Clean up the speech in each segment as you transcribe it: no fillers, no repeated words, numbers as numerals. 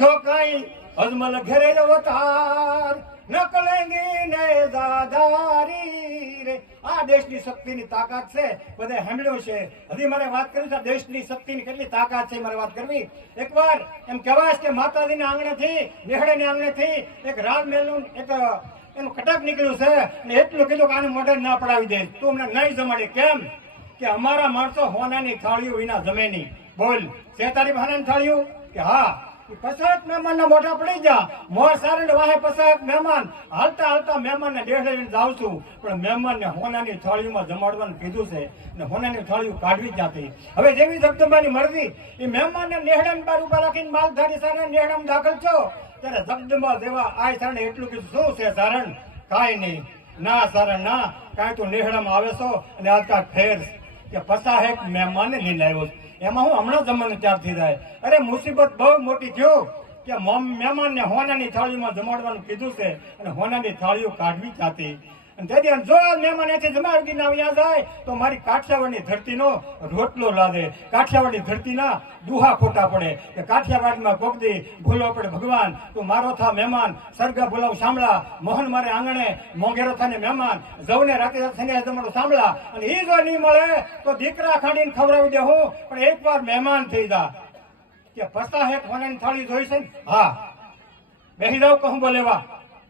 जो कहीं अजमल घेरे अवतार न कलेंगे ने दादारी रे आ देशની શક્તિની તાકાત છે બધે સાંભળ્યો છે હજી મારે વાત કરવી છે દેશની શક્તિની કેટલી તાકાત છે મારે વાત કરવી એકવાર એમ કહેવાય કે માતાજીના આંગણેથી નેહડાની આંગણેથી એક રાજમહેલનું એક એનું કટક નીકળ્યું છે અને એટલું કીધું કે આને મોઢે ના પડાવી દે તું અમને નહીં જમાડે કેમ કે અમારા માણસો હોનાની થાળીઓ વિના જમે નહીં બોલ છે તારી હોનાની થાળીઓ કે હા પસાક મહેમાન ના મોઢા પડી જા મોર સારંડ વાહે પસાક મહેમાન હાલતા હાલતા મહેમાન ને ડેઢ લઈને જાઉં છું પણ મહેમાન ને હોનાની થાળીમાં જમાડવાનું કીધું છે અને હોનાની થાળીઓ કાઢવી જાતી હવે જેવી જગદંબાની મરજી એ મહેમાન ને નેહડાની બાર ઉભા રાખીને માલધારી સારા નેહડામાં દાખલ છો ત્યારે જગદંબા દેવા આ સારણે એટલું કીધું શું છે સારણ કાંઈ નહીં ના સારણ ના કાંઈ તું નેહડામાં આવે છો અને આજકાલ ફેર કે પસાહેક મહેમાન લઈને આવ્યો એમાં હું હમણાં જમવાનું ત્યાર થઈ જાય અરે મુસીબત બહુ મોટી થયો કે મહેમાન ને હોનાની થાળીમાં જમાડવાનું કીધું છે અને હોનાની થાળીઓ કાઢવી જાતી અને તેથી જો મહેમાન એથી જમાડી ના આવ્યા જાય તો મારી કાઠિયાવાડની ધરતીનો રોટલો લાદે કાઠિયાવાડની ધરતીના દુહા ખોટા પડે કે કાઠિયાવાડમાં કોકદી ભૂલો પડે ભગવાન તું મારો થા મહેમાન સરગા બોલાવ સાંભળા મોહન મારે આંગણે મોંઘેરો થાને મહેમાન જવને રાતે થઈને તમારું સાંભળા અને એ જો નહીં મળે તો દીકરા ખાડીને ખવડાવી દે હું પણ એકવાર મહેમાન થઈ જા કે પસ્તા હેક હોનાની થાળી જોઈ છે હા બેહી જાવ કહું બોલેવા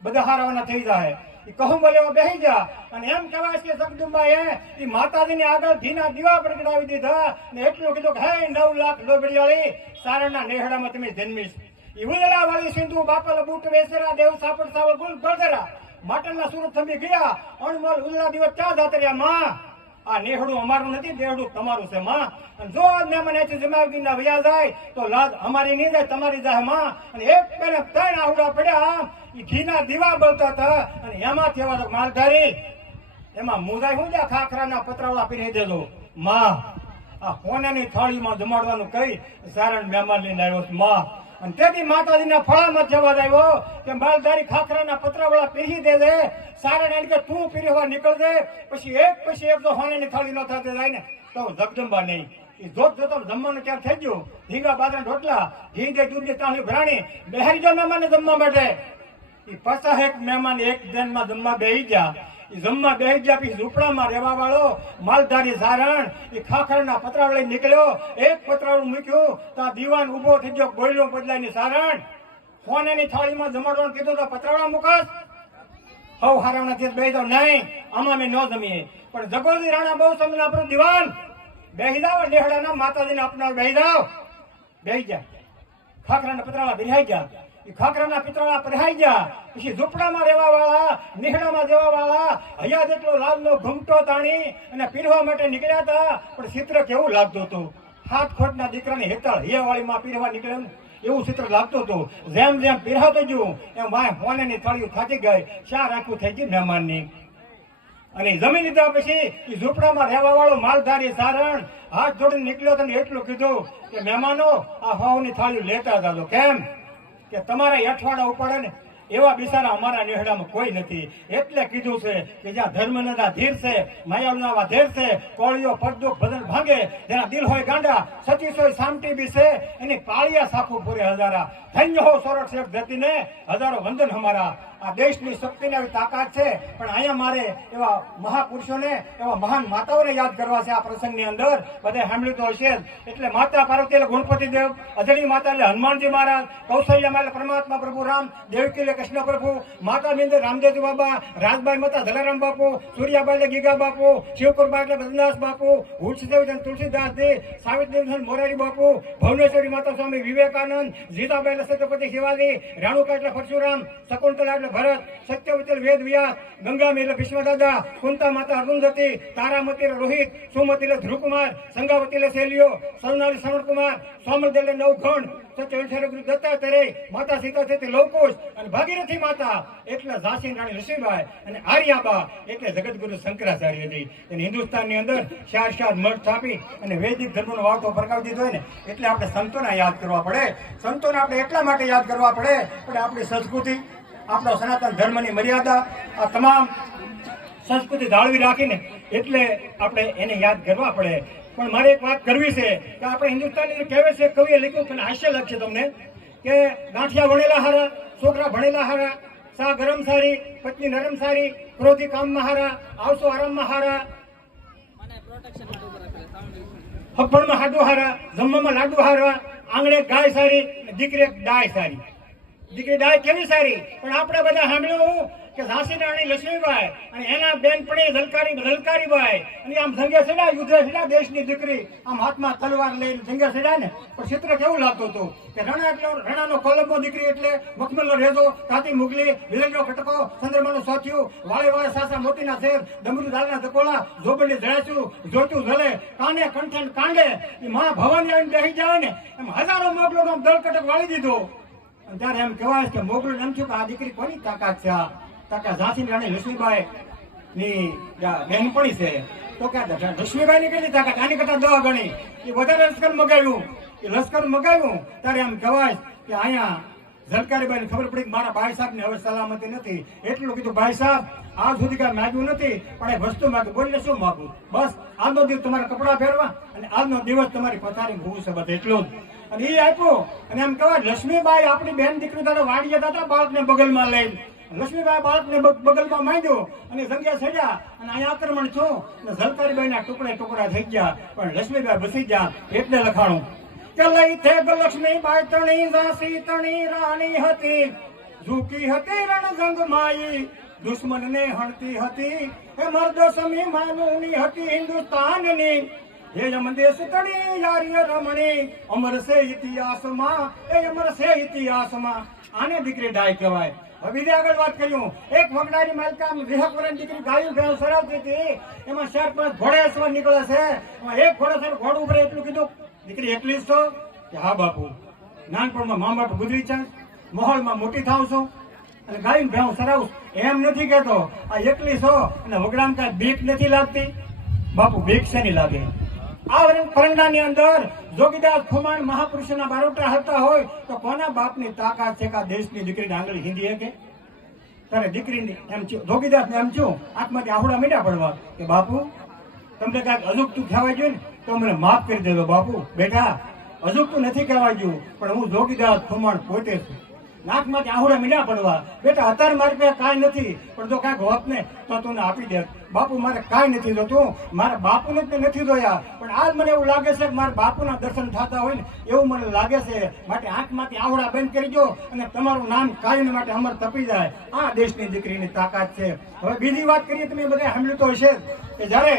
બધા હારવાના થઈ જાય કહું બોલેવા બેહી જા અને એમ કહેવાય કે જગદંબાએ એ માતાજીની આગળ ઘીના દીવા પ્રગટાવી દીધા ને એટલું કીધું કે હે 9 લાખ લોબડીવાળી સારણના નેહડામાં તમે જન્મીશ એ ઉજળા વાળી સિંધુ બાપલ બૂટ વેસરા દેવ સાપડ સાવળ ગુલ ગળદરા માટણના સુરત થંભી ગયા અણમોલ ઉજળા દિવસ ચા જાતર્યા માં આ નેહડું અમારું નથી દેહડું તમારું છે માં અને જો મહેમાન એથી જમાવગી ના વયા જાય તો લાજ અમારી નહીં જાય તમારી જાય માં અને એક પેને 3 આવડા પડ્યા એ ઘીના દીવા બળતા હતા અને એમાંથી એવા માલધારી એમાં મુજાય હું જા ખાખરાના પતરાવડા પીરી દેજો માં આ હોનાની થાળીમાં જમાડવાનું કઈ સારણ મહેમાન લઈને આવ્યો માં અને તેથી માતાજીના ફળામાં જવા આવ્યો કે માલધારી ખાખરાના પતરાવાળા પીરી દે દે સારણ એમ કે તું પીરવા નીકળ દે પછી એક જો હોનાની થાળી ન થતી જાય ને તો જગદંબા નહીં એ જોત જોતો જમવાનું ક્યાં થઈ ગયું ઢીંગા બાજરા ઢોટલા ઘી દે દૂધ તાણી ભરાણી બહેરી જો મહેમાનને જમવા માટે એ 50 મહેમાન એક દિનમાં જમવા બેહી ગયા એ જમવા બેહી ગયા પછી ઝૂંપડામાં રહેવા વાળો માલધારી સારણ એ ખાખરના પતરાવળે નીકળ્યો એક પતરાવળું મૂક્યું તો દીવાન ઉભો થઈ ગયો બોયલો બદલાયની સારણ હોનાની થાળીમાં જમાડવાનું કીધું તો પતરાવળા મુકાશ હવ હારાવના થી બેહી જાવ નહીં આમાં અમે ન જમીએ પણ જગોદી રાણા બહુ સમજના આપણું દીવાન બેહી જાવ નેહડાના માતાજીને આપનાર બેહી જાવ બેહી ગયા ખાખરાના પતરાવળા બિરાઈ ગયા ખાખરાના પિતરાળા પરહાઈ ગયા પછી ઝૂંપડામાં રહેવા વાળા નેહડામાં જવા વાળા હૈયા જેટલો લાલનો ઘૂમટો તાણી અને પીરવા માટે નીકળ્યા હતા પણ ચિત્ર કેવું લાગતું હતું હાથ ખોટના દીકરાની હેતળ હૈયાવાળીમાં પીરવા નીકળ્યું એવું ચિત્ર લાગતું હતું જેમ જેમ પીરવાતું ગયું એમ વાય હોનાની થાળીઓ થાકી ગઈ શા રાખવું થઈ ગયું મહેમાનની અને જમી લીધા પછી એ ઝૂંપડામાં રહેવા વાળો માલધારી સારણ હાથ જોડીને નીકળ્યો હતો એટલું કીધું કે મહેમાનો આ હોવાની થાળીઓ લેતા હતા કેમ કે તમારા અઠવાડા ઉપાડે ને એવા બિચારા અમારા નેહડામાં કોઈ નથી એટલે કીધું છે કે જ્યાં ધર્મના ધીર છે માયાળુના ધેર છે કોળીઓ પડદુખ બદલ ભાંગે જેના દિલ હોય ગાંડા સચીસો સામટી બી છે એની પાળિયા સાખું પૂરે હજારા ધન્ય હો સોરઠ શેખ ધરતીને હજારો વંદન અમારા આ દેશની શક્તિની આવી તાકાત છે પણ અહીંયા મારે એવા મહાપુરુષોને એવા મહાન માતાઓને યાદ કરવા છે આ પ્રસંગની અંદર બધે સાંભળ્યું તો હશે એટલે માતા પાર્વતી એટલે ગણપતિ દેવ અજણી માતા એટલે હનુમાનજી મહારાજ કૌશલ્યામાં એટલે પરમાત્મા પ્રભુ રામ દેવકી એટલે કૃષ્ણ પ્રભુ માતા મિંદર રામદેવજી બાબા રાજબાઈ માતા જલારામ બાપુ સૂર્યાબાઈ એટલે ગીગા બાપુ શિવકુરબા એટલે બદ્રીનાથ બાપુ હુલસદેવ તુલસીદાસ દે સાવિત્રી મોરારી બાપુ ભુવનેશ્વરી માતા સ્વામી વિવેકાનંદ જીતાબાઈ એટલે છત્રપતિ શિવાજી રાણુકા એટલે પરશુરામ શકુંતલા એટલે ભરત સત્યવતી વેદ વ્યાસ ગંગામી એટલે ભીષ્મ દાદા કુંતા માતા અરુંધતી તારામતી એટલે રોહિત સુમતી એટલે ધ્રુવકુમાર સંગાવતી એટલે શૈલીઓ સોનાલી શ્રવણકુમાર સોમલદેવ એટલે નવઘણ સત્યવતી દત્તાત્રેય માતા સીતા છે લવકુશ અને ભાગીરથી માતા એટલે ઝાંસી રાણી ઋષિબાઈ અને આર્યાબા એટલે જગતગુરુ શંકરાચાર્ય હતી અને હિન્દુસ્તાનની અંદર 4 મઠ સ્થાપી અને વૈદિક ધર્મનો વાવટો ફરકાવી દીધો હોય ને એટલે આપણે સંતોને યાદ કરવા પડે સંતોને આપણે એટલા માટે યાદ કરવા પડે પણ આપણી સંસ્કૃતિ આપણો સનાતન ધર્મની મર્યાદા આ તમામ સંસ્કૃતિ જાળવી રાખીને એટલે આપણે એને યાદ કરવા પડે પણ મારે એક વાત કરવી છે કે આપણે હિન્દુસ્તાની કહેવાય છે કવિએ લખ્યું પણ હાસ્ય લાગશે તમને કે ગાંઠિયા ભણેલા હારા, છોકરા ભણેલા હારા, સા ગરમ સારી, પત્ની નરમ સારી, ક્રોધી કામમાં હારા, આવસો આરામમાં હારા, હપ્પણમાં હાડું હારા, જમવામાં લાડુ હારા, આંગણે ગાય સારી, દીકરી ડાય સારી. દીકરી ડાય કેવી સારી? પણ આપણે બધા સાંભળ્યું કે ઝાંસી રાણી લક્ષ્મીબાઈ અને એના બેનપણી રલકારીબાઈ અને આમ જંગે ચડ્યા, યુદ્ધે ચડ્યા, દેશની દીકરી આમ હાથમાં તલવાર લઈને જંગે ચડ્યા ને, પણ ચિત્ર કેવું લાગતું હતું કે રણા એટલે રણાનો કોલંબો દીકરી એટલે મખમલનો રેજો, તાતી મુગલી, વિલંગનો ખટકો, ચંદ્રમાનું સોથિયું, વાળે વાળે સાસા મોતીના શેર, ડમરૂ દાલના ધકોળા, જોબડી જળાચું, જોતું જલે, કાને કંઠે કાંડે, એ માં ભવાની આવીને બેસી જાય ને એમ હજારો મોગલોનો દળકટક વાળી દીધો. ત્યારે એમ કહેવાય કે મોગલું એમ થયું કે આ દીકરી કોની તાકાત છે? આ તાકાત ઝાંસી રાણી લક્ષ્મીબાઈ ની બહેનપણી છે. તો કે લક્ષ્મીબાઈ ની કેટલી તાકાત? આની કરતા 10 ગણી. એ વધારે લશ્કર મગાવ્યું. એ લશ્કર મગાવ્યું ત્યારે એમ કહેવાય કે અહીંયા ઝલકારીબાઈ ખબર પડી કે મારા ભાઈ સાહેબ ને હવે સલામતી નથી. એટલું કીધું, ભાઈ સાહેબ આજ સુધી કઈ માગ્યું નથી, પણ એ વસ્તુ માગ્યું. બોલીને શું માગું? બસ આજનો દિવસ તમારા કપડા પહેરવા અને આજનો દિવસ તમારી પથારી ભૂવું છે, બસ એટલું જ. અને એ આપ્યું. અને એમ કહેવાય લક્ષ્મીબાઈ આપણી બેન દીકરી તારે વાડી જતા હતા બાળકને બગલમાં લઈને. લક્ષ્મીબાઈ બાળકને બગલમાં માંડ્યો અને જંગ્યા સડ્યા અને અહીંયા આક્રમણ થયું અને ઝલકારીબાઈના ટુકડા થઈ ગયા, પણ લક્ષ્મીબાઈ બસી ગયા. એટલે લખાણું કે લઈ થે લક્ષ્મીબાઈ તણી ઝાંસી તણી રાણી હતી, ઝૂકી હતી રણજંગ માઈ, દુશ્મનને હણતી હતી, એ મર્દો સમી માનુની હતી હિન્દુસ્તાનની, હે યમદેશ તણી યારી રમણી, અમર સે ઇતિહાસમાં, એ અમર સે ઇતિહાસમાં. આને દીકરી ડાય કહેવાય. હવે બીજી આગળ વાત કર્યું, એક વગડાની માલકા વિહક વરણ દીકરી ગાયું ભેંસ સરાવતી હતી, એમાં 4-5 ઘોડે સવાર નીકળે છે, એમાં એક ઘોડો સર ઘોડ ઉપર એટલું કીધું, દીકરી એકલી જ છો? કે હા બાપુ, નાનપણમાં મા બાપ ગુજરી છે, માહોલમાં મોટી થાવ છો અને ગાયું ભેંસ સરાવું એમ નથી કહેતો. આ એકલી છો અને વગડામાં કાંઈ બીક નથી લાગતી? બાપુ બીક શેની લાગે? આ પરંડાની અંદર જોગીદાસ ખુમાણ મહાપુરુષોના બારોટા હતા હોય તો કોના બાપની તાકાત છે કે આ દેશની દીકરીને આંગળી હિંદી કે? ત્યારે દીકરીને એમ થયું, જોગીદાસને એમ થયું, આંખમાંથી આહુડા મીઠા પડવા કે બાપુ તમને કાંઈક અજુગતું કહેવાય જોઈએ ને તો મને માફ કરી દેજો. બાપુ બેટા અજુગતું નથી કહેવાય ગયું, પણ હું જોગીદાસ ખુમાણ પોતે છું. નાકમાંથી આહુડા મીઠા પડવા, બેટા અત્યારે મારી પાસે કાંઈ નથી, પણ જો કાંઈક હોત ને તો તું આપી દે. બાપુ મારે કાંઈ નથી જોતું, મારા બાપુને જ નથી જોયા, પણ આજ મને એવું લાગે છે કે મારા બાપુના દર્શન થતા હોય ને એવું મને લાગે છે. માટે આંખમાંથી આહુડા બંધ કરી દો અને તમારું નામ કાયમ માટે અમર તપી જાય. આ દેશની દીકરીની તાકાત છે. હવે બીજી વાત કરીએ, તમે બધા સાંભળ્યું તો હશે કે જ્યારે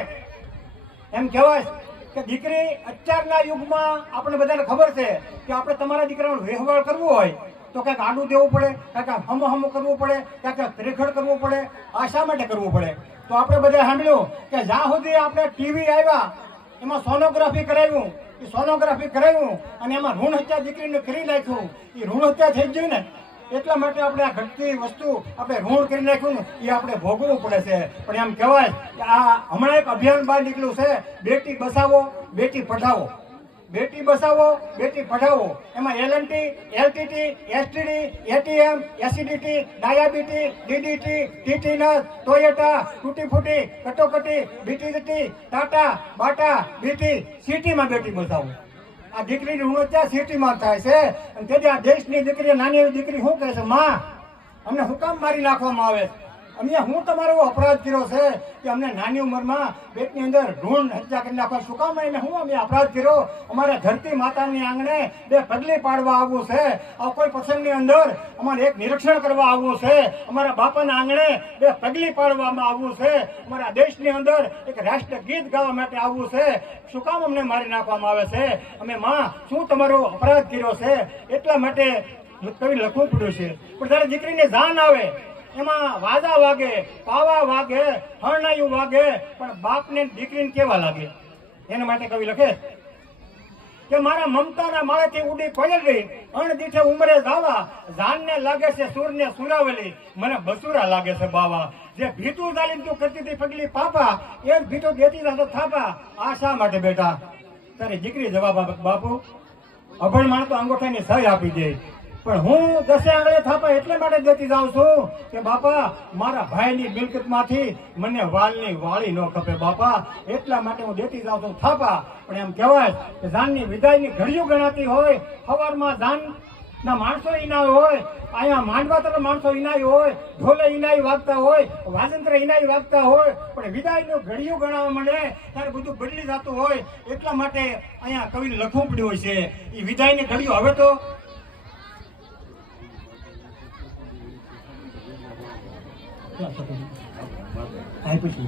એમ કહેવાય કે દીકરી અત્યારના યુગમાં આપણે બધાને ખબર છે કે આપણે તમારા દીકરાનો વ્યવહાર કરવો હોય તો કંઈક આડું દેવું પડે, કાંઈક હમો કરવું પડે, કાંઈક ત્રેખડ કરવું પડે. આ શા માટે કરવું પડે? તો આપણે બધા સાંભળ્યું કે જ્યાં સુધી આપણે ટીવી આવ્યા એમાં સોનોગ્રાફી કરાવ્યું, એ સોનોગ્રાફી કરાવ્યું અને એમાં ઋણ હત્યા દીકરીને કરી નાખ્યું. એ ઋણ હત્યા થઈ ગયું ને એટલા માટે આપણે આ ઘટતી વસ્તુ આપણે ઋણ કરી નાખ્યું ને એ આપણે ભોગવવું પડે છે. પણ એમ કહેવાય કે આ હમણાં એક અભિયાન બહાર નીકળ્યું છે, બેટી બચાવો બેટી પઢાવો. બેટી બચાવો બેટી પઢાવો. એમાં LNT, LTT, STD, ATM, acidity, diabetes, DDT, tetanus, Toyota, તૂટી ફૂટી, કટોકટી, BTT, ટાટા, બાટા, BT, સિટીમાં બેટી બચાવો. આ દીકરીની ઋણોત્યા સિટીમાં થાય છે. અને તેથી આ દેશની દીકરી, નાની એવી દીકરી શું કહે છે, માં અમને હું કામ મારી નાખવામાં આવે? અમે હું તમારો અપરાધ કર્યો છે કે અમને નાની ઉંમરમાં પેટની અંદર ઋણ હત્યા કરી નાખવા? શું કામ એને હું અમે અપરાધ કર્યો? અમારે ધરતી માતાની આંગણે 2 પગલી પાડવા આવવું છે. આ કોઈ પ્રસંગની અંદર અમારે એક નિરીક્ષણ કરવા આવવું છે. અમારા બાપાના આંગણે 2 પગલી પાડવામાં આવવું છે. અમારા દેશની અંદર એક રાષ્ટ્ર ગીત ગાવા માટે આવવું છે. શું કામ અમને મારી નાખવામાં આવે છે? અમે માં શું તમારો અપરાધ કર્યો છે? એટલા માટે કવિ લખવું પડ્યું છે. પણ જયારે દીકરીને જાન આવે એમાં વાજા વાગે, પાવા વાગે, હરણાયું વાગે, પણ બાપને દીકરીને કેવા લાગે? એના માટે કવિ લખે કે મારા મમતાના માળેથી ઉડી કોયલરી, અણ દીઠે ઉમરે જાવા, જાનને લાગે છે સૂરને સુરાવલી, મને બસુરા લાગે છે બાવા. જે ભીતું ચાલીને તું કરતી હતી પગલી પાપા, એ જ ભીતું દેતી હતો થાપા. આ શા માટે બેટા? તારી દીકરી જવાબ આપે, બાપુ અભણ માણ તો અંગૂઠાની સહી આપી દે, પણ હું 10 આંગળે થાપા એટલે માટે દેતી જાઉં છું કે બાપા મારા ભાઈની મિલકતમાંથી મને વાલની વાળી ન ખપે બાપા, એટલા માટે હું દેતી જાઉં છું થાપા. પણ એમ કહેવાય કે જાનની વિદાયની ઘડીઓ ગણાતી હોય, સવારમાં જાન ના માણસો ઇનાય હોય, અહીંયા માંડવા તરફ માણસો ઇનાય હોય, ઢોલે ઇનાય વાગતા હોય, વાજંત્ર ઇનાય વાગતા હોય, પણ વિદાયનું ઘડિયું ગણાવવા મળે ત્યારે બધું બદલી જતું હોય. એટલા માટે અહીંયા કવિને લખવું પડ્યું હોય છે એ વિદાયની ઘડિયું. હવે તો પછી